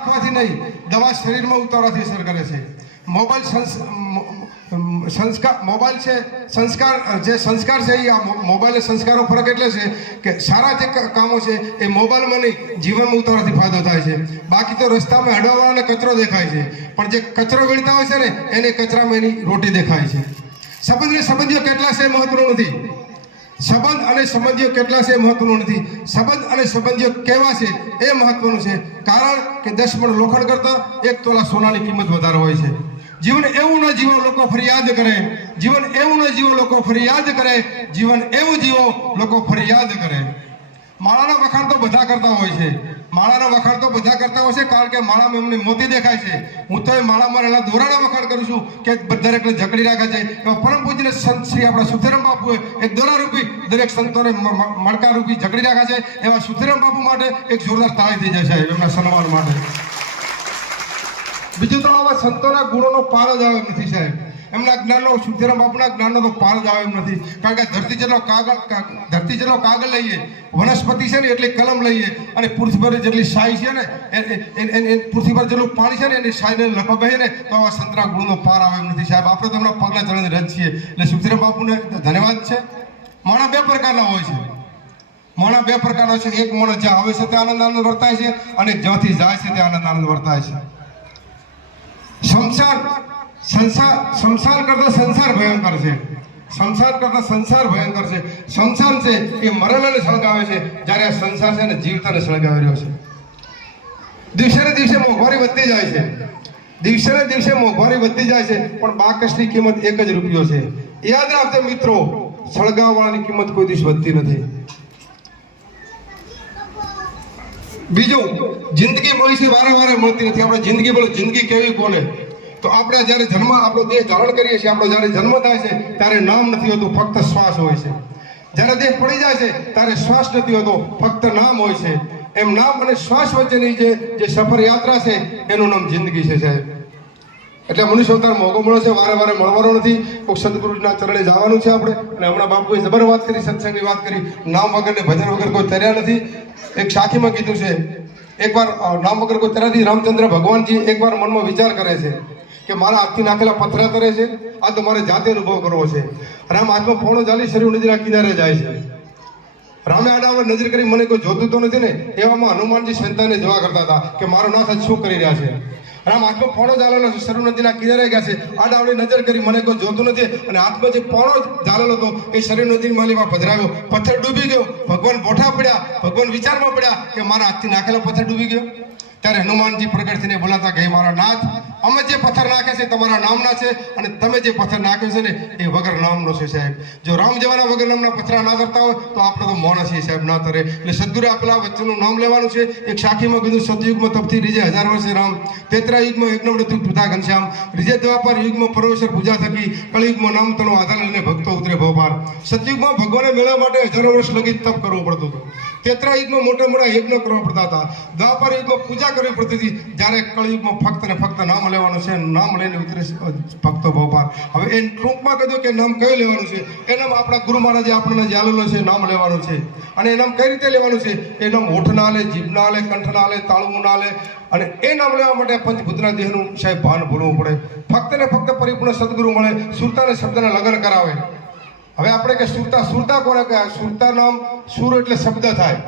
રાખવાથી નહીં, દવા શરીરમાં ઉતારવાથી અસર કરે છે. મોબાઈલ સંસ- સંસ્કાર, મોબાઈલ છે, સંસ્કાર, જે સંસ્કાર છે એ આ મોબાઈલ સંસ્કારો ફરક એટલે છે કે સારા જે કામો છે એ મોબાઈલમાં નહીં, જીવનમાં ઉતારવાથી ફાયદો થાય છે. બાકી તો રસ્તામાં હડવાવાળાને કચરો દેખાય છે. પણ જે કચરો વીણતા હોય છે ને, એને કચરામાં એની રોટી દેખાય છે. સંબંધ સંબંધીઓ કેટલા છે મહત્વનું નથી. સંબંધ અને સંબંધીઓ કેટલા છે એ મહત્વનું નથી. સંબંધ અને સંબંધીઓ કેવા છે એ મહત્વનું છે. કારણ કે દસ મણ લોખંડ કરતા એક તોલા સોનાની કિંમત વધારે હોય છે. જીવન એવું ન જીવો લોકો ફરિયાદ કરે. જીવન એવું ન જીવો લોકો ફરિયાદ કરે. જીવન એવું જીવો લોકો ફરિયાદ કરે. માળાના વખાણ તો બધા કરતા હોય છે. માળાના વખાણ તો બધા કરતા હોય છે, કારણ કે માળામાં એમની મોતી દેખાય છે. હું તો એ માળામાં રહેલા દોરાના વખાણ કરું છું કે દરેકને જકડી રાખે છે. એવા પરમ પૂજ્ય સંત શ્રી આપણા સુધીરામ બાપુએ એક દોરા રૂપી દરેક સંતોને મ- મ- મણકા રૂપી જકડી રાખે છે. એવા સુધીરામ બાપુ માટે એક જોરદાર તાળી થઈ જાય સાહેબ એમના સન્માન માટે. બીજું તો આવા સંતોના ગુણોનો પાર જ આવે નથી સાહેબ. એમના જ્ઞાનનો સુધીરામ બાપુના જ્ઞાનનો તો પાર જ આવે એમ નથી. કારણ કે ધરતી જેટલો કાગળ ધરતી જેટલો કાગળ લઈએ, વનસ્પતિ છે ને એટલી કલમ લઈએ અને પૃથ્વી પર જેટલી સાઈ છે ને પૃથ્વી પર જેટલું પાણી છે ને, એની સાઈને લખવા બે ને, તો આવા સંતરા ગુણનો પાર આવે એમ નથી. સાહેબ, આપણે તો એમના પગલા ચરણ રજ છીએ. એટલે સુધીરામ બાપુને ધન્યવાદ છે. માણા બે પ્રકારના હોય છે. મોણા બે પ્રકારના છે. એક મોણો જ્યાં આવે છે તે આનંદ આનંદ વર્તાય છે અને જ્યાંથી જાય છે તે આનંદ આનંદ વર્તાય છે. સંસાર સંસાર સંસાર કરતા સંસાર ભયંકર છે. સંસાર કરતા સંસાર ભયંકર છે. સંસાર છે એ મરેલાને સળગાવે છે. જ્યારે આ સંસાર છે ને જીવતાને સળગાવી રહ્યો છે. દિવસે ને દિવસે મોંઘવારી વધતી જાય છે. દિવસે ને દિવસે મોંઘવારી વધતી જાય છે. પણ બાકસની કિંમત એક જ રૂપિયો છે. યાદ રાખજો મિત્રો, સળગાવવાળાની કિંમત કોઈ દિવસ વધતી નથી. બીજું, જિંદગી છે વારે વારે મળતી નથી. આપણે જિંદગી બોલે, જિંદગી કેવી બોલે? તો આપણે જ્યારે જન્મ, આપણો દેહ ધારણ કરીએ છીએ, આપણો જ્યારે જન્મ થાય છે, ત્યારે નામ નથી હોતું, ફક્ત શ્વાસ હોય છે. જ્યારે દેહ પડી જાય છે, ત્યારે શ્વાસ નથી હોતો, ફક્ત નામ હોય છે. એમ નામ અને શ્વાસ વચ્ચેની જે જે સફર યાત્રા છે, એનું નામ જિંદગી છે, સાહેબ. એટલે મનુષ્ય અવતાર મોગો મળે છે, વારે વારે મળવાનો નથી. કોઈ સદગુરુના ચરણે જવાનું છે આપણે. અને હમણાં બાપુએ જબર વાત કરી, સત્સંગની વાત કરી. નામ વગર ને ભજન વગર કોઈ તર્યા નથી. એક સાખીમાં કીધું છે, એકવાર નામ વગર કોઈ તર્યા નથી. રામચંદ્ર ભગવાનજી એકવાર મનમાં વિચાર કરે છે કે મારા હાથથી નાખેલા પથરા તરે છે? આ તો મારે જાતે અનુભવ કરવો છે. રામ હાથમાં પોણો ચાલી શરીર નદીના કિનારે જાય છે. રામે આડાવડે નજર કરી મને કોઈ જોતું તો નથી ને? એવામાં હનુમાનજી સંતાને જોવા કરતા હતા કે મારો નાથ શું કરી રહ્યા છે? રામ હાથમાં પોણો ચાલેલો છે સરુ નદીના કિનારે ગયા છે. આડાવડી નજર કરી મને કોઈ જોતું નથી અને હાથમાં જે પોણો ચાલેલો હતો, એ શરીર નદી માલીમાં પધરાવ્યો પથ્થર ડૂબી ગયો. ભગવાન બોઠા પડ્યા. ભગવાન વિચારમાં પડ્યા કે મારા હાથથી નાખેલો પથ્થર ડૂબી ગયો. ત્યારે હનુમાનજી પ્રગટ થઈને બોલાતા કે મારા નાથ અમે જે પથ્થર નાખે છે તમારા નામના છે અને તમે જે પથ્થર નાખ્યો છે ને એ વગર નામનો છે સાહેબ. જો રામ જવાના વગર નામના પથરા ના કરતા હોય, તો આપણે તો મોણા છીએ સાહેબ, ના તરે. એટલે સદગુરુ આપેલા વચ્ચેનું નામ લેવાનું છે. એક સાખીમાં કીધું, સતયુગમાં તપથી રીજે હજાર વર્ષે રામ. તેત્રા યુગમાં એક મૃત્યુ પિતા ઘનશ્યામ. રીજે દ્વાપર યુગમાં પરમેશ્વર પૂજા થકી કળિયુગમાં નામ તનો આધાર લઈને ભક્તો ઉતરે ભોપાર સતયુગમાં ભગવાને મેળવવા માટે હજારો વર્ષ લગી તપ કરવું પડતું હતું. તેત્રા યુગમાં મોટા મોટા યજ્ઞ કરવા પડતા હતા. દ્વાપર યુગમાં પૂજા કરવી પડતી હતી. જ્યારે કળયુગમાં ફક્ત ને ફક્ત નામ લેવાનું છે. નામ લઈને ઉતરે ભક્તો ભવપાર હવે એ ટૂંકમાં કીધું કે નામ કયું લેવાનું છે? એ નામ આપણા ગુરુ મહારાજે આપણને જે આલેલું છે નામ લેવાનું છે. અને એ નામ કઈ રીતે લેવાનું છે? એ નામ હોઠ ના લે જીભ ના લે કંઠ ના લે તાળવું ના લે અને એ નામ લેવા માટે પંચભૂતના દેહનું સાહેબ ભાન ભૂલવું પડે. ફક્ત ને ફક્ત પરિપૂર્ણ સદગુરુ મળે. સુરતાને શબ્દના લગ્ન કરાવે. હવે આપણે કે સુરતા સુરતા કોને કહે? સુરતા નામ સુર એટલે શબ્દ થાય.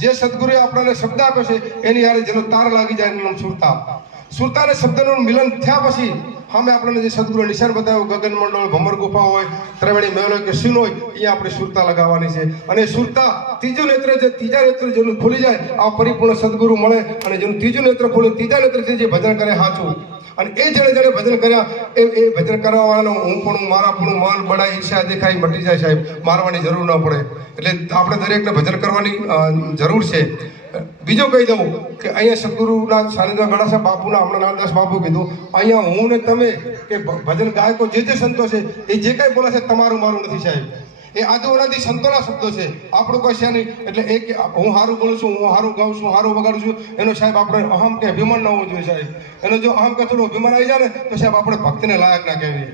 જે સદગુરુએ આપણને શબ્દ આપ્યો છે, એની યારે જેનો તાર લાગી જાય નામ સુરતા. સુરતા અને શબ્દનું મિલન થયા પછી અમે આપણને જે સદગુરુ નિશાન બતાવ્યું, ગગન મંડળ, ભમર ગુફા હોય, ત્રવેણી મહેલ કે સીન હોય એ આપણે સુરતા લગાવવાની છે. અને સુરતા ત્રીજું નેત્ર જે, ત્રીજા નેત્ર જેનું ખુલી જાય, આ પરિપૂર્ણ સદગુરુ મળે અને જેનું ત્રીજું નેત્ર ખુલે, ત્રીજા નેત્રથી જે ભજન કરે સાચું અને એ જેણે જેણે ભજન કર્યા, એ એ ભજન કરવા વાળાનો હું પણ, મારા પણ મન બડા ઈર્ષા દેખાય મટી જાય સાહેબ, મારવાની જરૂર ન પડે. એટલે આપણે દરેકને ભજન કરવાની જરૂર છે. બીજો કહી દઉં કે અહીંયા સદગુરુના સાનિધ્યમાં ઘણા સાહેબ બાપુના, હમણાં નાનદાસ બાપુ કીધું, અહીંયા હું ને તમે, કે ભજન ગાયકો જે જે સંતો છે એ જે કાંઈ બોલે છે તમારું મારું નથી સાહેબ. એ આદિઓનાથી સંતોના શબ્દો છે. આપણું કોઈ છે નહીં. એટલે એક હું સારું બોલું છું, હું સારું ગાઉં છું સારું વગાડું છું, એનો સાહેબ આપણે અહમ કે અભિમાન ન હોવું જોઈએ સાહેબ. એનો જો અહમ કે થોડું અભિમાન આવી જાય ને, તો સાહેબ આપણે ભક્તિને લાયક ના કહેવીએ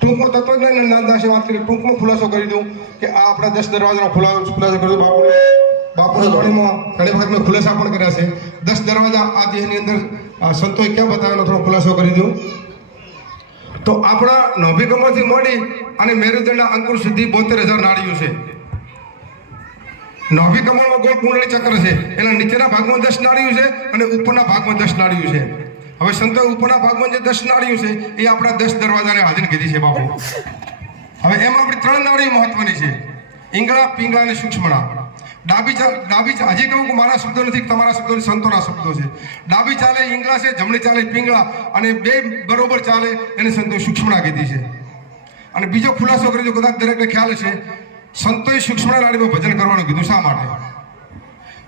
ટૂંકમાં તત્વજ્ઞાન નાનદાસે વાત કરી, ટૂંકમાં ખુલાસો કરી દઉં કે આ આપણા દસ દરવાજાનો ખુલાસો ખુલાસો કરી દઉં. બાપુને, બાપુના વાણીમાં ઘણી વખત મેં ખુલાસા પણ કર્યા છે. દસ દરવાજા આ દેહની અંદર સંતોએ ક્યાં બતાવેલો થોડો ખુલાસો કરી દઉં. તો આપણા નોભિકમાંથી મળી અને મેરુદંડના અંકુર સુધી બોતેર હજાર નાડીઓ છે. નોભી ગોળ કુંડળી ચક્ર છે. એના નીચેના ભાગમાં દસ નાળિયું છે અને ઉપરના ભાગમાં દસ નાળિયું છે. હવે સંતો, ઉપરના ભાગમાં જે દસ નાળિયું છે, એ આપણા દસ દરવાજાને હાજર કીધી છે બાપુ. હવે એમાં આપણી ત્રણ નાળીઓ મહત્વની છે. ઈંગળા, પિંગળા અને સૂક્ષ્મણા ડાબી ડાબી હજી કહું કે મારા શબ્દો નથી, તમારા શબ્દો સંતોના શબ્દો છે. ડાબી ચાલે ઈંગળા છે, જમણી ચાલે પિંગળા અને બે બરોબર ચાલે એને સંતો સૂક્ષ્મણા કીધી છે. અને બીજો ખુલાસો કરી દો કદાચ દરેકને ખ્યાલ છે સંતોએ સૂક્ષ્મણા લાડીમાં ભજન કરવાનું કીધું, શા માટે?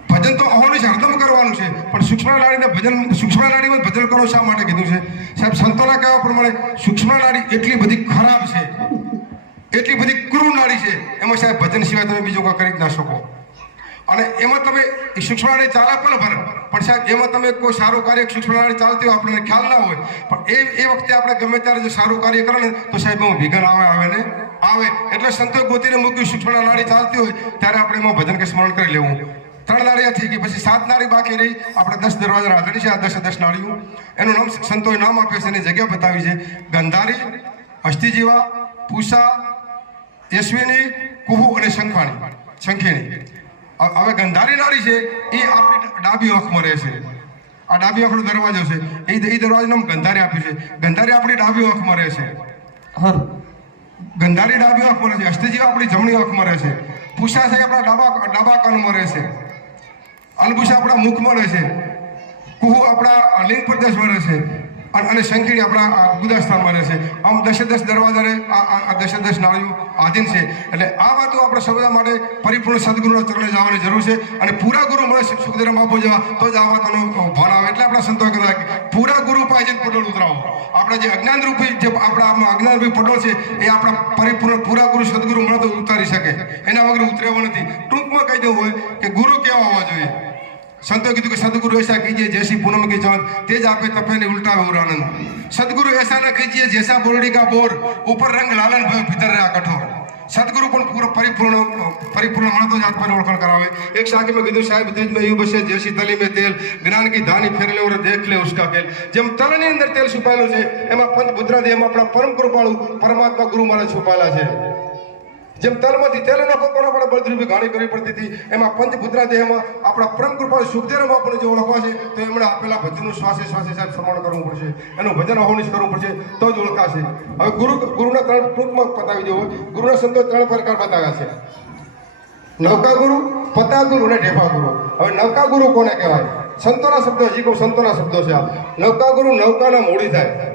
ભજન તો અહોની છે, હરદમ કરવાનું છે, પણ સૂક્ષ્મણા લાડીને ભજન સૂક્ષ્મણા લાડીમાં ભજન કરો, શા માટે કીધું છે? સાહેબ, સંતોના કહેવા પ્રમાણે સૂક્ષ્મ લાડી એટલી બધી ખરાબ છે, એટલી બધી ક્રૂર નાડી છે, એમાં સાહેબ ભજન સિવાય તમે બીજું કોઈ કરી જ ના શકો. અને એમાં તમે સૂક્ષ્મ નાડી પણ ભરે પણ સાહેબ, એમાં તમે કોઈ સારું કાર્ય સૂક્ષ્મ ચાલતી હોય, આપણને ખ્યાલ ના હોય. પણ એ એ વખતે આપણે ગમે ત્યારે જો સારું કાર્ય કરે ને, તો સાહેબ એમાં વિઘન આવે આવે ને? આવે. એટલે સંતોષ ગોતીને મૂક્યું સૂક્ષ્મ ચાલતી હોય, ત્યારે આપણે એમાં ભજન કે સ્મરણ કરી લેવું. ત્રણ નાળીયા થઈ ગઈ, પછી સાત નાળી બાકી રહી. આપણે દસ દરવાજા હાજરી છે, આ દસે દસ નાળીઓ. એનું નામ સંતોએ નામ આપ્યું છે એની જગ્યા બતાવી છે. ગંધારી અસ્થિજીવા પૂસા યશ્વિની કુહુ અને શંખવાણી. શંખેણી. હવે ગંધારી નાળી છે એ આપણી ડાબી આંખમાં રહે છે. આ ડાબી આંખનો દરવાજો છે. એ એ દરવાજાનું નામ ગંધારી આપ્યું છે. ગંધારી આપણી ડાબી આંખમાં રહે છે. હર. ગંધારી ડાબી આંખમાં રહે છે. અષ્ટજી આપણી જમણી આંખમાં રહે છે. પૂછા છે આપણા ડાબા ડાબા કાનમાં રહે છે. અલબુષા આપણા મુખમાં રહે છે. કુહુ આપણા લિંગ પ્રદેશમાં રહે છે. અને શંખીડી આપણા, આ, ગુદાસ્થાનમાં રહે છે. આમ દસે દસ દરવાજાને આ દસે દસ નાળીઓ આધીન છે. એટલે આ વાતો આપણે સમજવા માટે પરિપૂર્ણ સદગુરુના ચરણે જવાની જરૂર છે અને પૂરા ગુરુ મળે સુખદેવ આપો જવા તો જ આ વાતોનો ભાન આવે. એટલે આપણા સંતો કહેતા કે પૂરા ગુરુ પાસે જઈને પટોળ ઉતરાવો. આપણા જે અજ્ઞાન રૂપી જે આપણા આમાં અજ્ઞાન રૂપી પટોળ છે, એ આપણા પરિપૂર્ણ પૂરા ગુરુ, સદગુરુ મળે તો ઉતારી શકે. એના વગર ઉતરેવો નથી. ટૂંકમાં કહી દેવું હોય કે ગુરુ કેવા હોવા જોઈએ? સંતો કીધું કે સદગુરુ એસા કીજીએ જૈસી પૂનમ કી ચાંદ તેજ આપે તપે ને ઉલટાવે ઉરાનંદ સદગુરુ એસા ન કીજીએ જૈસા બોરડી કા બોર, ઉપર રંગ લાલન ભયો ભીતર રહ્યા કઠોર. સદગુરુ પણ પૂરો પરિપૂર્ણ પરિપૂર્ણ માણસો જ પર ઓળખાણ કરાવે. એક સાકી મેં કીધું, સાહેબ તેજ મેં એવું બસે જેસી તલી મેં તેલ, જ્ઞાન કી ધાની ફેરલે ઓર દેખ લે ઉસકા ખેલ જેમ તલની અંદર તેલ છુપાયેલું છે, એમાં પંત બુદ્રાદેવ એમાં આપણા પરમ કૃપાળુ પરમાત્મા ગુરુ મારા છુપાયેલા છે. જેમ તલમાંથી તેલ નફો આપણે પડે, બળદ્રુપી ઘાણી કરવી પડતી હતી. એમાં પંચભૂતના દેહમાં આપણા પરમ કૃપા સુખદેવ પણ જે ઓળખવા છે, તો એમણે આપેલા ભજનનું શ્વાસે શ્વાસે સાહેબ શ્રવણ કરવું પડશે. એનું ભજન અહોનિશ કરવું પડશે, તો જ ઓળખાશે. હવે ગુરુ, ગુરુના ત્રણ ટૂંકમાં પતાવી દેવું. ગુરુના સંતો ત્રણ પ્રકાર બતાવ્યા છે. નવકા ગુરુ, પતા ગુરુ અને ઢેફા ગુરુ. હવે નવકા ગુરુ કોને કહેવાય? સંતોના શબ્દો, હજી કહું સંતોના શબ્દો છે આ. નવકા ગુરુ નવકાના મૂડી થાય.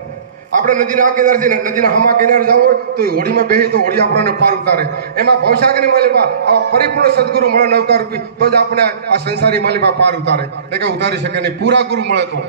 આપણે નદીના આ કિનારે જઈને નદીના હમા કિનારે જવું હોય તો એ હોડીમાં બેસી તો હોડી આપણને પાર ઉતારે. એમાં ભવસાગરની માલિપા આ પરિપૂર્ણ સદગુરુ મળે નવકાર રૂપી, તો જ આપણે આ સંસારી માલિપા પાર ઉતારે. એટલે કે ઉતારી શકે નહીં, પૂરા ગુરુ મળે તો.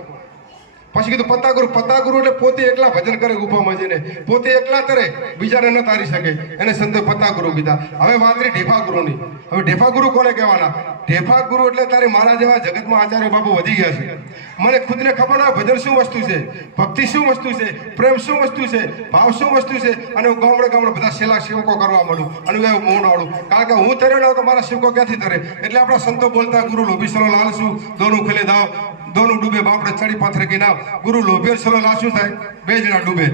પછી કીધું પતા ગુરુ પતા ગુરુ એટલે પોતે એકલા ભજન કરે ગુફામાં જઈને. પોતે એકલા કરે, બીજાને ન તારી શકે. એને સંતો પતા ગુરુ કીધા. હવે વાત રહી ઢેફા ગુરુની હવે ઢેફા ગુરુ કોને કહેવાના? ઢેફા ગુરુ એટલે તારે મારા જેવા જગતમાં આચાર્ય બાપુ વધી ગયા છે. મને ખુદને ખબર ના ભજન શું વસ્તુ છે? ભક્તિ શું વસ્તુ છે? પ્રેમ શું વસ્તુ છે? ભાવ શું વસ્તુ છે? અને હું ગામડે ગામડે બધા સેલા સેવકો કરવા માંડું અને હું મૌન આવડું કારણ કે હું તરે ના તો મારા સેવકો ક્યાંથી તરે? એટલે આપણા સંતો બોલતા, ગુરુ લોભી લાલ શું દોનું ખેલે, દાવ. દોનું ડૂબે બાપડે ચડી પાથરે કે ના ગુરુ લોભે સલો લાશું થાય બે જણા ડૂબે.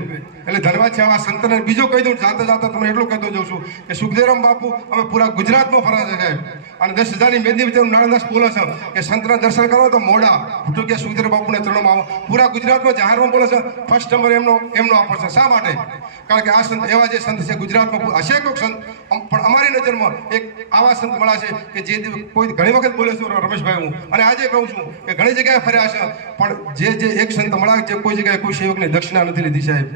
એટલે ધન્યવાદ છે, આવા સંતને બીજો કહી દઉં, જાતે જાતે તમને એટલું કહેતો જઉં છું કે સુખદેરામ બાપુ, અમે પૂરા ગુજરાતમાં ફરા છે સાહેબ. અને દસ હજારની મેદી વચ્ચે નાણાદાસ બોલે છે કે સંતના દર્શન કરો તો મોડા. કે સુખદેવ બાપુને ચરણોમાં આવો. પૂરા ગુજરાતમાં જાહેરમાં બોલે છે ફર્સ્ટ નંબર એમનો એમનો ઓફર છે. શા માટે? કારણ કે આ સંત, એવા જે સંત છે, ગુજરાતમાં હશે કોઈક સંત? પણ અમારી નજરમાં એક આવા સંત મળ્યા છે કે જે કોઈ ઘણી વખત બોલે છું રમેશભાઈ હું. અને આજે કહું છું કે ઘણી જગ્યાએ ફર્યા છે, પણ જે જે એક સંત મળ્યા જે કોઈ જગ્યાએ કોઈ સેવકની દક્ષિણા નથી લીધી સાહેબ.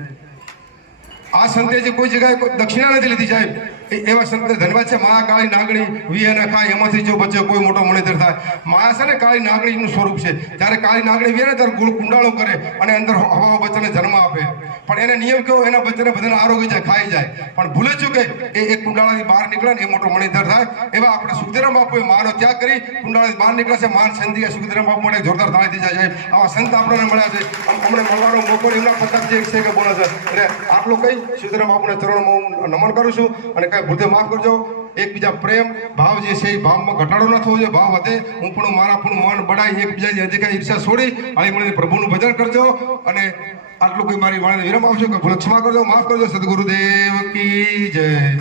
આ સંતે જે કોઈ જગ્યાએ દક્ષિણા નથી લીધી સાહેબ. એવા સંતને ધન્યવાદ છે, મા, કાળી નાગણી, વી અને ખાય એમાંથી જો બચ્ચે કોઈ મોટો મણિધર થાય. મા છે ને, કાળી નાગણીનું સ્વરૂપ છે. જ્યારે કાળી નાગણી ને ત્યારે ગુળ કુંડાળો કરે અને અંદર હવાઓ બચ્ચાને જન્મ આપે. પણ એને નિયમ કેવો, એના બચ્ચાને બધાને આરોગ્ય જાય ખાઈ જાય. પણ ભૂલે ચૂકે એ એક કુંડાળાથી બહાર નીકળે ને એ મોટો મણિધર થાય. એવા આપણે સુખદેરામ બાપુએ માનો ત્યાગ કરી, કુંડાળાથી બહાર નીકળે છે, માન સંધિયા સુખદેરામ બાપુ માટે જોરદાર થાય થઈ જાય છે. આવા સંત આપણને મળ્યા છે. અમ- અમને મળવાનો મોકો એમના પતક જે છે કે બોલે છે. એટલે આટલું કઈ સુખદેરામ બાપુને ચરણમાં હું નમન કરું છું અને કઈ ભૂલતે માફ કરજો. એકબીજા પ્રેમ, ભાવ જે છે એ ભાવમાં ઘટાડો ન થવો જોઈએ. ભાવ વધે હું પણ મારા પણ મન બડાય એકબીજાની અધિકાર ઈર્ષા છોડી આવી મળીને પ્રભુનું ભજન કરજો. અને આટલું કોઈ મારી વાણીને વિરામ આવશે કે ભૂલ ક્ષમા કરજો. માફ કરજો. સદગુરુદેવ કી જય.